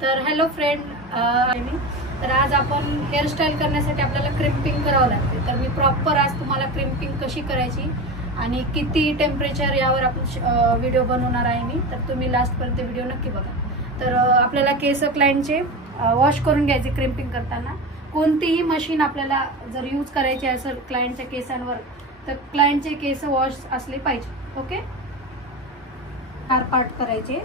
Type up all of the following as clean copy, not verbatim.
तर hello friend, तर आज आपण हेअरस्टाईल करण्यासाठी आपल्याला क्रिम्पिंग करावं लागते. तर मी प्रॉपर आज तुम्हाला क्रिम्पिंग कशी करायची आणि किती टेम्परेचर यावर आपण व्हिडिओ बनवणार आहे मी. तर तुम्ही लास्टपर्यंत व्हिडिओ नक्की बघा. तर आपल्याला केस क्लायंटचे वॉश करून घ्यायचे क्रिम्पिंग करताना. कोणतीही मशीन आपल्याला जर यूज करायची असेल क्लायंटच्या केसांवर तर क्लायंटचे केस वॉश असले पाहिजे. ओके, 4 पार्ट करायचे.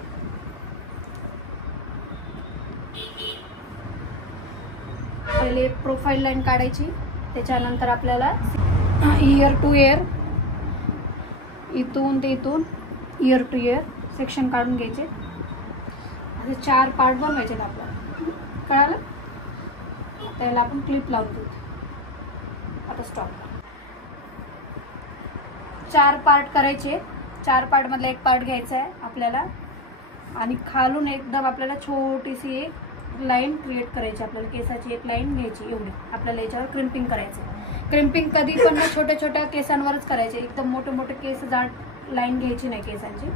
पहिले प्रोफाईल लाईन काढायची, त्याच्यानंतर आपल्याला इयर टू इयर, इथून ते इथून इयर टू इयर सेक्शन काढून घ्यायचे. असे 4 पार्ट बनवायचे आपल्याला. कळालं? त्याला आपण क्लिप लावून देऊ. आता स्टॉप. 4 पार्ट करायचे. 4 पार्ट मधला एक पार्ट घ्यायचा आहे आपल्याला आणि खालून एकदम आपल्याला छोटीशी एक लाईन क्रिएट करायची. आपल्याला केसाची एक लाईन घ्यायची. एवढी आपल्याला याच्यावर क्रिम्पिंग करायचं. क्रिम्पिंग कधी पण छोट्या छोट्या केसांवरच करायचे. एकदम मोठे मोठे केस जाड लाईन घ्यायची नाही केसांची.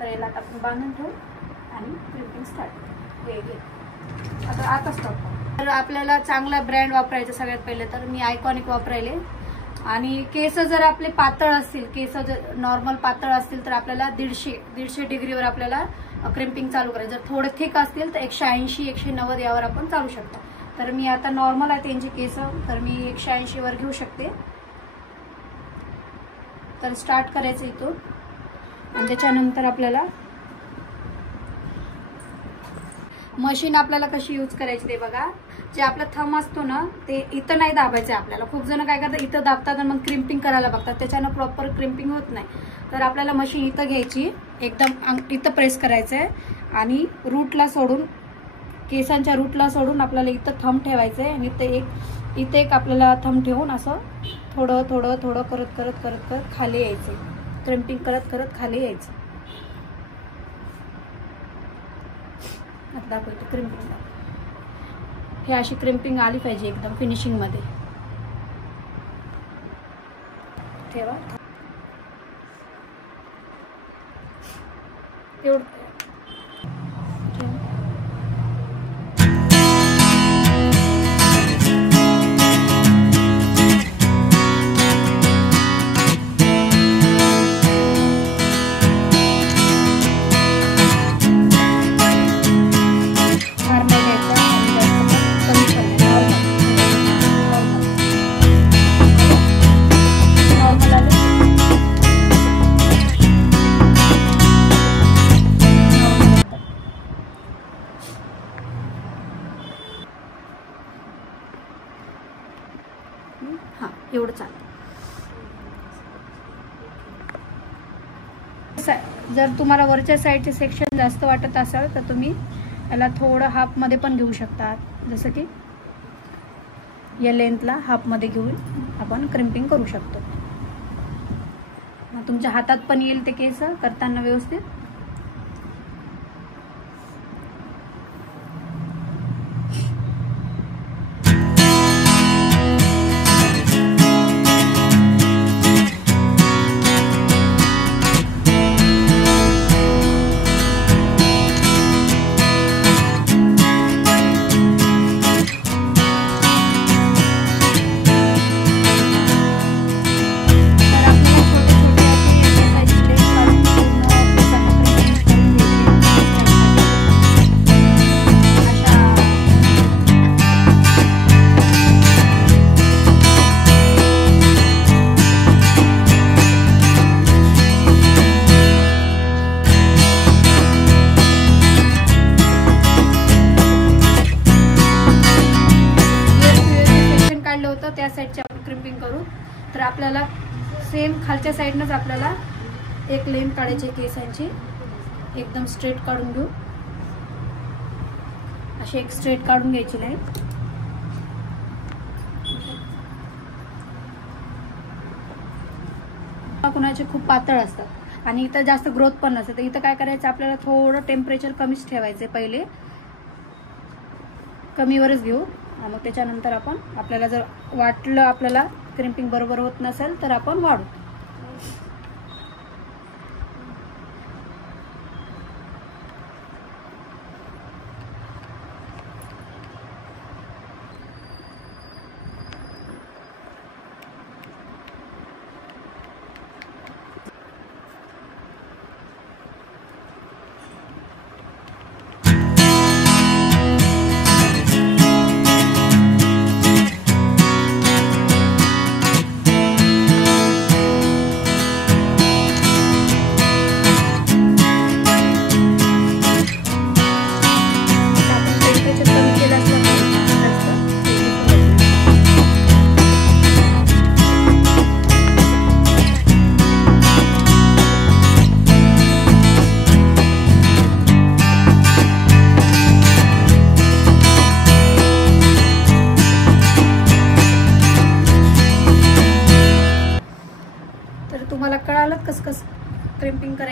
तर याला आता आपण बांधून ठेवू आणि क्रिम्पिंग स्टार्ट. आता स्टॉप. तर आपल्याला चांगला ब्रँड वापरायचा. सगळ्यात पहिले तर मी आयकॉनिक वापरायले. आणि केस जर आपले पातळ असतील, केस जर नॉर्मल पातळ असतील तर आपल्याला 150 डिग्रीवर आपल्याला क्रिम्पिंग चालू करायचं. जर थोडे थिक असतील तर 180 190 यावर आपण चालू शकतो. तर मी आता नॉर्मल आहे त्यांचे केस, तर मी 180 वर घेऊ शकते. तर स्टार्ट करायचं इथून आणि त्याच्यानंतर आपल्याला मशीन आपल्याला कशी यूज करायची ते बघा. जे आपला थंब असतो ना ते इथं नाही दाबायचं आपल्याला. खूप जण काय करतात, इथं दाबतात आणि मग क्रिम्पिंग करायला बघतात, त्याच्यानं प्रॉपर क्रिम्पिंग होत नाही. तर आपल्याला मशीन इथं घ्यायची, एकदम इथं प्रेस करायचंय आणि रूटला सोडून, केसांच्या रूटला सोडून आपल्याला इथं थंब ठेवायचंय आणि इथे एक आपल्याला थंब ठेवून असं थोडं थोडं थोडं करत करत करत करत खाली यायचं. क्रिम्पिंग करत करत खाली यायचं. आता दाखवतो क्रिम्पिंग. हे अशी क्रिम्पिंग आली पाहिजे एकदम फिनिशिंग मध्ये. ठेवा एवढं. हा एवढं चालतं. जर तुम्हाला वरच्या साईडचे सेक्शन जास्त वाटत असेल तर तुम्ही याला थोडं हाफ मध्ये पण घेऊ शकता. जसं की या लेंथला हाफ मध्ये घेऊन आपण क्रिम्पिंग करू शकतो. मग तुमच्या हातात पण येईल ते केस करताना व्यवस्थित. त्या साईडची आपण क्रिम्पिंग करू. तर आपल्याला सेम खालच्या साईडनंच आपल्याला एक लेन काढायची केसांची. एकदम स्ट्रेट काढून घेऊ. अशी एक स्ट्रेट काढून घ्यायची लाईन. कुणाचे खूप पातळ असतात आणि इथं जास्त ग्रोथ पण नसते. तर इथं काय करायचं, आपल्याला थोडं टेम्परेचर कमीच ठेवायचं. पहिले कमीवरच घेऊ. मग त्याच्यानंतर आपण आपल्याला जर वाटलं आपल्याला क्रिम्पिंग बरोबर होत नसेल तर आपण वाढू.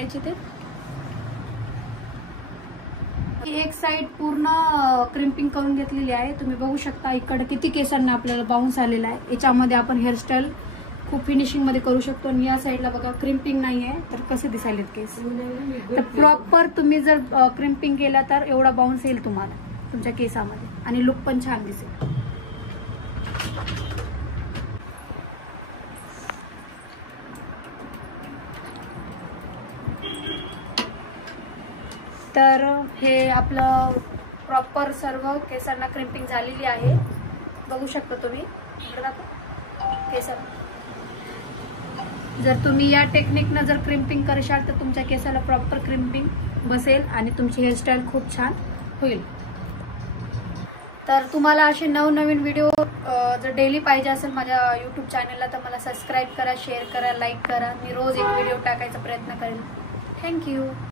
करायची ते एक साइड पूर्ण क्रिम्पिंग करून घेतलेली आहे. तुम्ही बघू शकता इकडे किती केसांना आपल्याला बाउन्स आलेला आहे. याच्यामध्ये आपण हेअरस्टाईल खूप फिनिशिंग मध्ये करू शकतो. आणि या साईडला बघा क्रिम्पिंग नाही आहे तर कसे दिसायलेत केस. तर प्रॉपर तुम्ही जर क्रिम्पिंग केला तर एवढा बाउन्स येईल तुम्हाला तुमच्या केसामध्ये आणि लुक पण छान दिसेल. तर हे आपलं प्रॉपर सर्व केसांना क्रिम्पिंग झालेली आहे. बघू शकता तुम्ही केसांना. जर तुम्ही या टेक्निकनं जर क्रिम्पिंग करशाल तर तुमच्या केसाला प्रॉपर क्रिम्पिंग बसेल आणि तुमची हेअरस्टाईल खूप छान होईल. तर तुम्हाला असे नवनवीन व्हिडिओ जर डेली पाहिजे असेल माझ्या यूट्यूब चॅनलला तर मला सबस्क्राईब करा, शेअर करा, लाईक करा. मी रोज एक व्हिडिओ टाकायचा प्रयत्न करेन. थँक्यू.